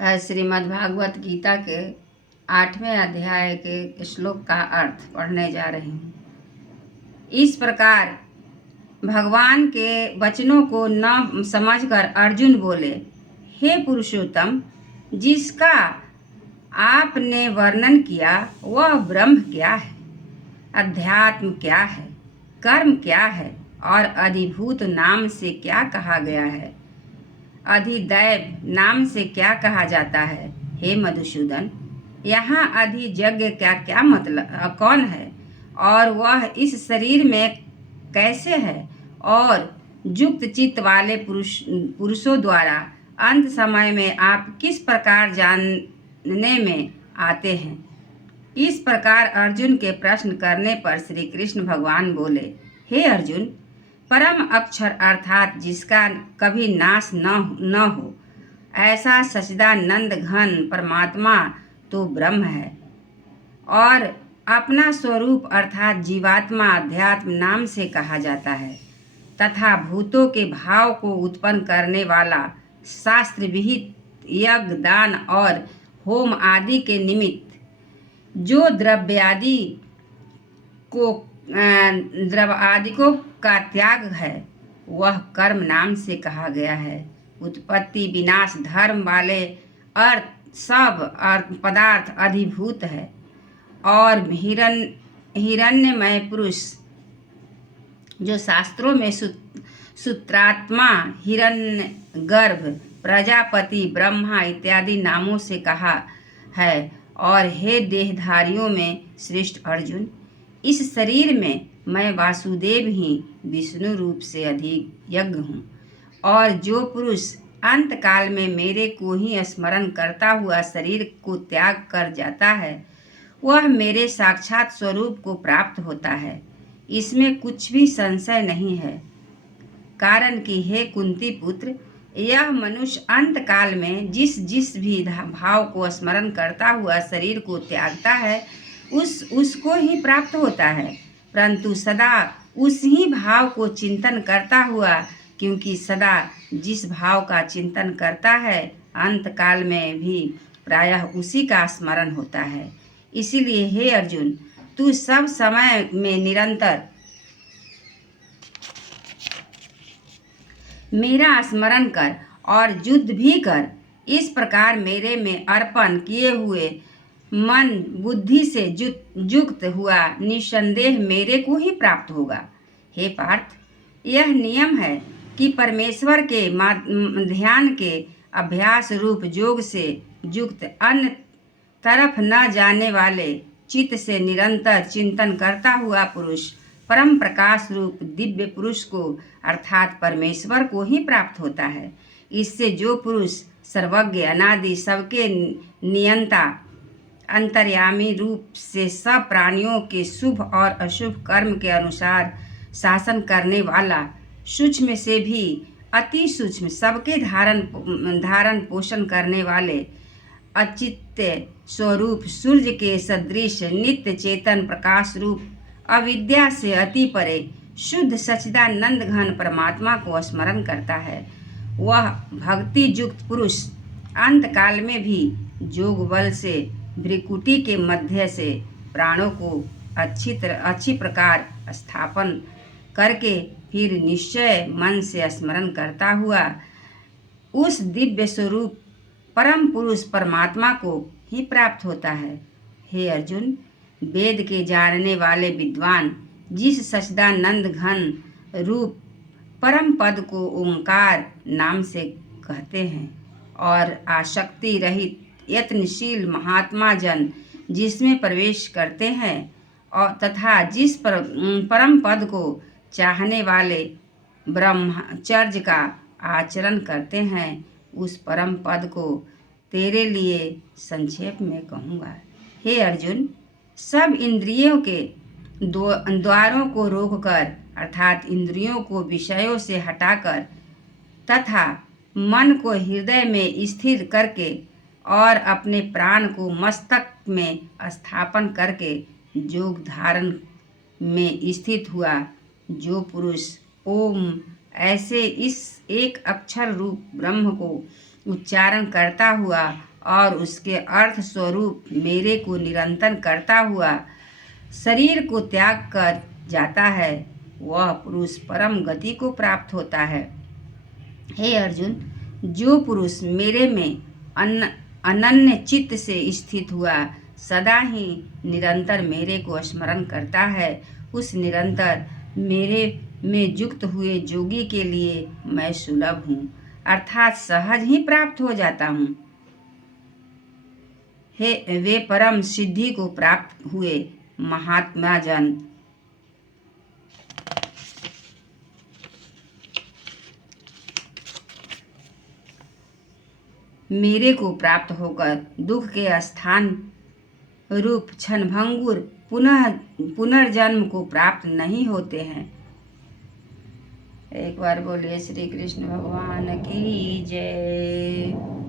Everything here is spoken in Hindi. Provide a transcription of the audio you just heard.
श्रीमद् भागवत गीता के 8वें अध्याय के श्लोक का अर्थ पढ़ने जा रही हूँ। इस प्रकार भगवान के वचनों को न समझकर अर्जुन बोले, हे पुरुषोत्तम, जिसका आपने वर्णन किया वह ब्रह्म क्या है, अध्यात्म क्या है, कर्म क्या है और अधिभूत नाम से क्या कहा गया है, अधिदैव नाम से क्या कहा जाता है। हे मधुसूदन, यहाँ अधियज्ञ क्या क्या मतलब कौन है और वह इस शरीर में कैसे है और युक्त चित्त वाले पुरुषों द्वारा अंत समय में आप किस प्रकार जानने में आते हैं। इस प्रकार अर्जुन के प्रश्न करने पर श्री कृष्ण भगवान बोले, हे अर्जुन, परम अक्षर अर्थात जिसका कभी नाश न हो, ऐसा सच्चिदानंद घन परमात्मा तो ब्रह्म है और अपना स्वरूप अर्थात जीवात्मा अध्यात्म नाम से कहा जाता है तथा भूतों के भाव को उत्पन्न करने वाला शास्त्र विहित यज्ञ दान और होम आदि के निमित्त जो द्रव्यादि को का त्याग है वह कर्म नाम से कहा गया है। उत्पत्ति विनाश धर्म वाले अर्थ सब पदार्थ अधिभूत है और हिरण्यमय पुरुष जो शास्त्रों में सूत्रात्मा, हिरण्य गर्भ, प्रजापति, ब्रह्मा इत्यादि नामों से कहा है। और हे देहधारियों में श्रेष्ठ अर्जुन, इस शरीर में मैं वासुदेव ही विष्णु रूप से अधिक यज्ञ हूँ और जो पुरुष अंत काल में मेरे को ही स्मरण करता हुआ शरीर को त्याग कर जाता है वह मेरे साक्षात स्वरूप को प्राप्त होता है। इसमें कुछ भी संशय नहीं है, कारण कि हे कुंती पुत्र, यह मनुष्य अंत काल में जिस भी भाव को स्मरण करता हुआ शरीर को त्यागता है उसको ही प्राप्त होता है, परंतु सदा उस ही भाव को चिंतन करता हुआ, क्योंकि सदा जिस भाव का चिंतन करता है अंत काल में भी प्रायः उसी का स्मरण होता है। इसीलिए हे अर्जुन, तू सब समय में निरंतर मेरा स्मरण कर और युद्ध भी कर। इस प्रकार मेरे में अर्पण किए हुए मन बुद्धि से युक्त हुआ निसंदेह मेरे को ही प्राप्त होगा। हे पार्थ, यह नियम है कि परमेश्वर के ध्यान के अभ्यास रूप योग से युक्त अन्य तरफ न जाने वाले चित्त से निरंतर चिंतन करता हुआ पुरुष परम प्रकाश रूप दिव्य पुरुष को अर्थात परमेश्वर को ही प्राप्त होता है। इससे जो पुरुष सर्वज्ञ अनादि सबके नियंता अंतर्यामी रूप से सब प्राणियों के शुभ और अशुभ कर्म के अनुसार शासन करने वाला, सूक्ष्म से भी अति सूक्ष्म सबके धारण पोषण करने वाले अचित्य स्वरूप सूर्य के सदृश नित्य चेतन प्रकाश रूप अविद्या से अति परे शुद्ध सच्चिदानंद घन परमात्मा को स्मरण करता है, वह भक्ति युक्त पुरुष अंत काल में भी योग बल से भ्रिकुटी के मध्य से प्राणों को अच्छी प्रकार स्थापन करके फिर निश्चय मन से स्मरण करता हुआ उस दिव्य स्वरूप परम पुरुष परमात्मा को ही प्राप्त होता है। हे अर्जुन, वेद के जानने वाले विद्वान जिस सच्चिदानंद घन रूप परम पद को ओंकार नाम से कहते हैं और आसक्ति रहित यत्नशील महात्मा जन जिसमें प्रवेश करते हैं और तथा जिस परम पद को चाहने वाले ब्रह्मचर्य का आचरण करते हैं, उस परम पद को तेरे लिए संक्षेप में कहूँगा। हे अर्जुन, सब इंद्रियों के द्वारों को रोककर अर्थात इंद्रियों को विषयों से हटाकर तथा मन को हृदय में स्थिर करके और अपने प्राण को मस्तक में स्थापन करके योग धारण में स्थित हुआ जो पुरुष ओम ऐसे इस एक अक्षर रूप ब्रह्म को उच्चारण करता हुआ और उसके अर्थ स्वरूप मेरे को निरंतर करता हुआ शरीर को त्याग कर जाता है, वह पुरुष परम गति को प्राप्त होता है। हे अर्जुन, जो पुरुष मेरे में अनन्य चित्त से स्थित हुआ सदा ही निरंतर मेरे को स्मरण करता है, उस निरंतर मेरे में युक्त हुए जोगी के लिए मैं सुलभ हूँ, अर्थात सहज ही प्राप्त हो जाता हूँ। हे वे परम सिद्धि को प्राप्त हुए महात्मा जन, मेरे को प्राप्त होकर दुख के स्थान रूप क्षणभंगुर पुनर्जन्म को प्राप्त नहीं होते हैं। एक बार बोलिए श्री कृष्ण भगवान की जय।